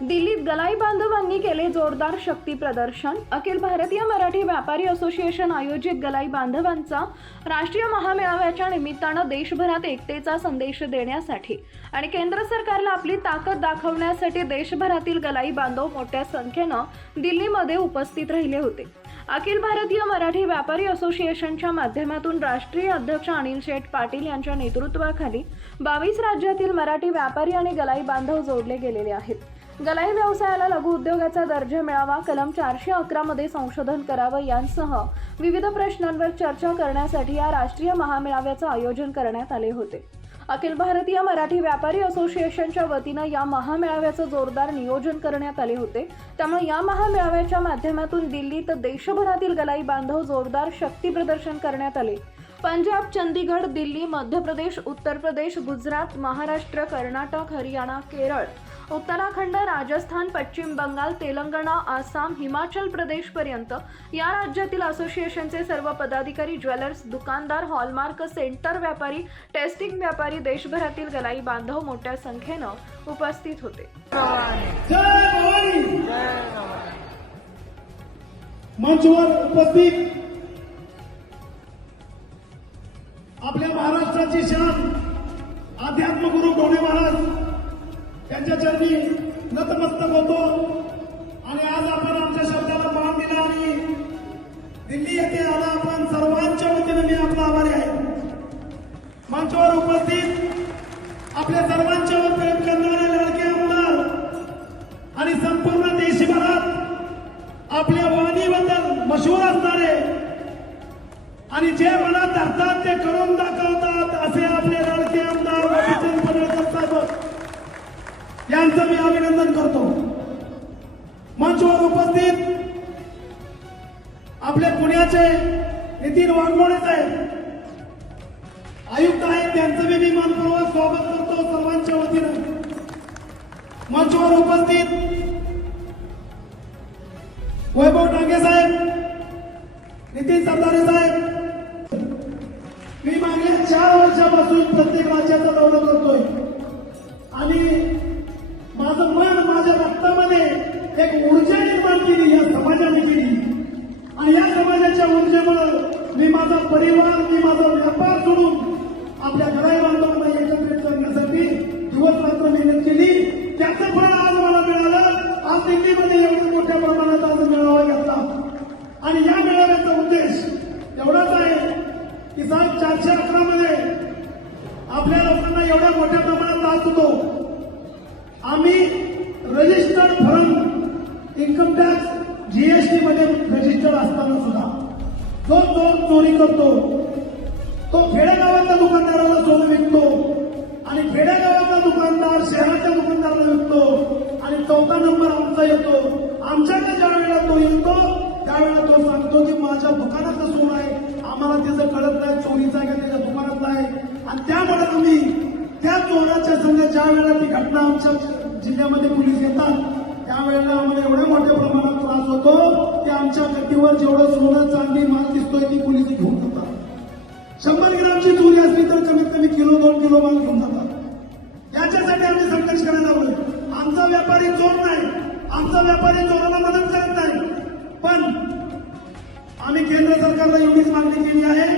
दिल्लीत गलाई बांधवांनी केले जोरदार शक्ती प्रदर्शन. अखिल भारतीय मराठी व्यापारी असोसिएशन आयोजित गलाई बांधवांचा राष्ट्रीय महामेळाव्याच्या निमित्तानं देशभरात एकतेचा संदेश देण्यासाठी आणि केंद्र सरकारला आपली ताकद दाखवण्यासाठी देशभरातील गलाई बांधव मोठ्या संख्येनं दिल्लीमध्ये उपस्थित राहिले होते. अखिल भारतीय मराठी व्यापारी असोसिएशनच्या माध्यमातून राष्ट्रीय अध्यक्ष अनिल शेठ पाटील यांच्या नेतृत्वाखाली बावीस राज्यातील मराठी व्यापारी आणि गलाई बांधव जोडले गेलेले आहेत. गलाई व्यवसायाला लघु उद्योगाचा दर्जा मिळावा कलम चारशे अकरामध्ये संशोधन करावं यांसह विविध प्रश्नांवर चर्चा करण्यासाठी या राष्ट्रीय महामेळाव्याचं आयोजन करण्यात आले होते. अखिल भारतीय मराठी व्यापारी असोसिएशनच्या वतीनं या महामेळाव्याचं जोरदार नियोजन करण्यात आले होते. त्यामुळे या महामेळाव्याच्या माध्यमातून दिल्लीत देशभरातील गलाई बांधव जोरदार शक्ती प्रदर्शन करण्यात आले. पंजाब चंदीगड दिल्ली मध्य प्रदेश उत्तर प्रदेश गुजरात महाराष्ट्र कर्नाटक हरियाणा केरळ उत्तराखंड राजस्थान पश्चिम बंगाल तेलंगणा आसाम हिमाचल प्रदेश पर्यंत या राज्यातील असोसिएशनचे सर्व पदाधिकारी ज्वेलर्स दुकानदार हॉलमार्क सेंटर व्यापारी टेस्टिंग व्यापारी देशभरातील गलाई बांधव मोठ्या संख्येनं उपस्थित होते. मंचवर उपस्थित आपल्या महाराष्ट्राची शान अध्यात्म गुरु महाराज त्यांच्या चरणी नतमस्तक होतो. आणि आज आपण आमच्या शब्दाला मान दिला आणि दिल्ली येथे आला आपण सर्वांच्या वतीने मी आपला आभारी आहे. मंचावर उपस्थित आपल्या निवेदन करतो. मंचवर उपस्थित आपले पुण्याचे नितीन वाघमोडे साहेब आयुक्त आहेत त्यांचं मी मनपूर्वक स्वागत करतो सर्वांच्या वतीनं. मंचवर उपस्थित वैभव डांगे साहेब नितीन सरदारे साहेब. मी मागल्या चार वर्षापासून प्रत्येक राज्याचा दौरा करतोय. आणि एक ऊर्जा निर्माण केली या समाजाने केली. आणि या समाजाच्या ऊर्जेमुळे मी माझा परिवार मी माझा व्यापार सोडून आपल्या घराई बांधवांना एकत्रित करण्यासाठी दिवस रात्र मेहनत केली. त्याचं फळ आज मला मिळालं. आज दिल्लीमध्ये एवढ्या मोठ्या प्रमाणात आज मेळावा घेतला. आणि या मेळाव्याचा उद्देश एवढाच आहे की साहेब चारशे अकरा मध्ये आपल्या लोकांना एवढ्या मोठ्या प्रमाणात त्रास होतो. आम्ही registered firm income tax GST मध्ये रजिस्टर असताना सुद्धा जो चोर चोरी करतो तो खेडेगावातल्या दुकानदाराला सोनं विकतो आणि खेडेगावातला दुकानदार शहराच्या दुकानदाराला विकतो आणि चौथा नंबर आमचा येतो. आमच्याकडे ज्या वेळेला तो येतो त्यावेळेला तो सांगतो की माझ्या दुकानाचं सोन आहे. आम्हाला त्याचं कळत नाही चोरीचा आहे का त्याच्या दुकानातला आहे. आणि त्यामुळे तुम्ही त्या चोराच्या संघ ज्या वेळेला ती घटना आमच्या जिल्ह्यामध्ये पोलीस येतात त्यावेळेला आम्हाला एवढ्या मोठ्या प्रमाणात त्रास होतो की आमच्या गट्टीवर जेवढं सोनं चांदी माल दिसतोय ती पोलीस घेऊन जातात. शंभर ग्रामची चोरी असली तर कमीत कमी किलो दोन किलो माल घेऊन जातात. याच्यासाठी आम्ही संघर्ष करायला हवं आमचा व्यापारी चोर नाही. आमचा व्यापारी चोराला मदत करत नाही. पण आम्ही केंद्र सरकारला एवढीच मागणी केली आहे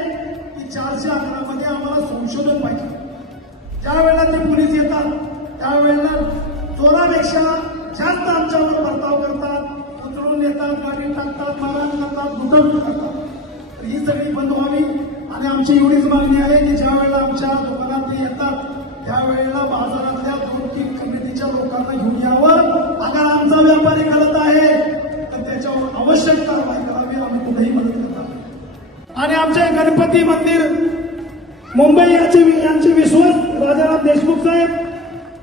की चारशे अकरा मध्ये आम्हाला संशोधन पाहिजे. ज्या वेळेला ते पोलीस येतात त्यावेळेला चोरापेक्षा जास्त करतात तर ही सगळी बंद व्हावी. आणि आमची एवढीच मागणी आहे की ज्या वेळेला आमच्या दुकानात ते येतात त्यावेळेला बाजारातल्या दोन तीन कमिटीच्या लोकांना घेऊन यावं. अगर आमचा व्यापारी करत आहे तर त्याच्यावर आवश्यक कारवाई करावी. आम्ही कुठेही मदत करणार आणि आमचे गणपती मंदिर मुंबई यांचे यांचे विश्वस्त राजाराम देशमुख साहेब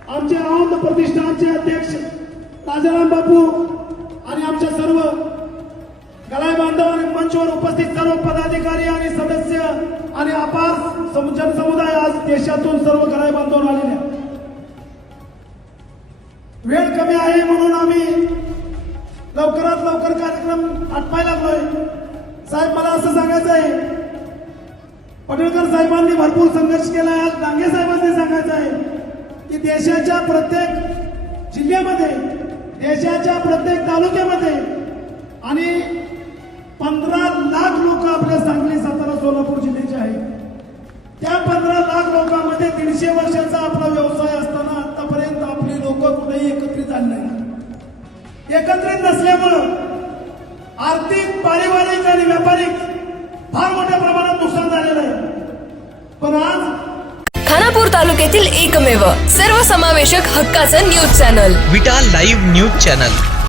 आमचे औंध प्रतिष्ठानचे अध्यक्ष राजाराम बापू कलाय बांधव आणि मंचवर उपस्थित सर्व पदाधिकारी आणि सदस्य आणि अपार जनसमुदाय आज देशातून सर्व कलाय बांधव आलेले वेळ कमी आहे म्हणून आम्ही लवकरात लवकर कार्यक्रम आटपायला लागलोय. साहेब मला असं सांगायचं आहे पटेलकर साहेबांनी भरपूर संघर्ष केला आहे आज डांगे साहेबांनी सांगायचं आहे की देशाच्या प्रत्येक जिल्ह्यामध्ये देशाच्या प्रत्येक तालुक्यामध्ये आणि पंधरा लाख लोक आपल्या सांगली सातारा सोलापूर जिल्ह्याचे आहेत. त्या पंधरा लाख लोकांमध्ये दीडशे वर्षाचा आपला व्यवसाय असताना आतापर्यंत आपली लोक कुठेही एकत्रित झाली नाही एकत्रित नसल्यामुळं आर्थिक पारिवारिक आणि व्यापारिक फार मोठ्या प्रमाणात नुकसान झालेलं आहे. पण आज खानापूर तालुक्यातील एकमेव सर्वसमावेशक हक्काचं news channel. Vita live news channel.